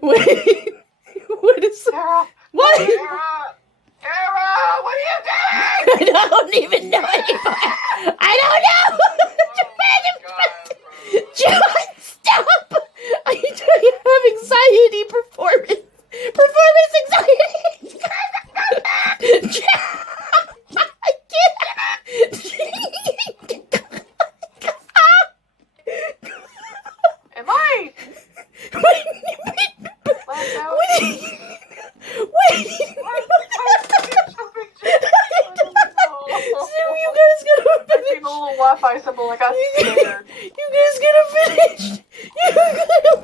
Wait. What is... Tara! What? Tara! What are you I don't even know anymore. I don't know. John, stop! I have anxiety performance. Performance anxiety. I can't. Am I? Wait. So you guys gonna I finish? seen a little Wi-Fi symbol. I got scared. You guys gonna finish? You gonna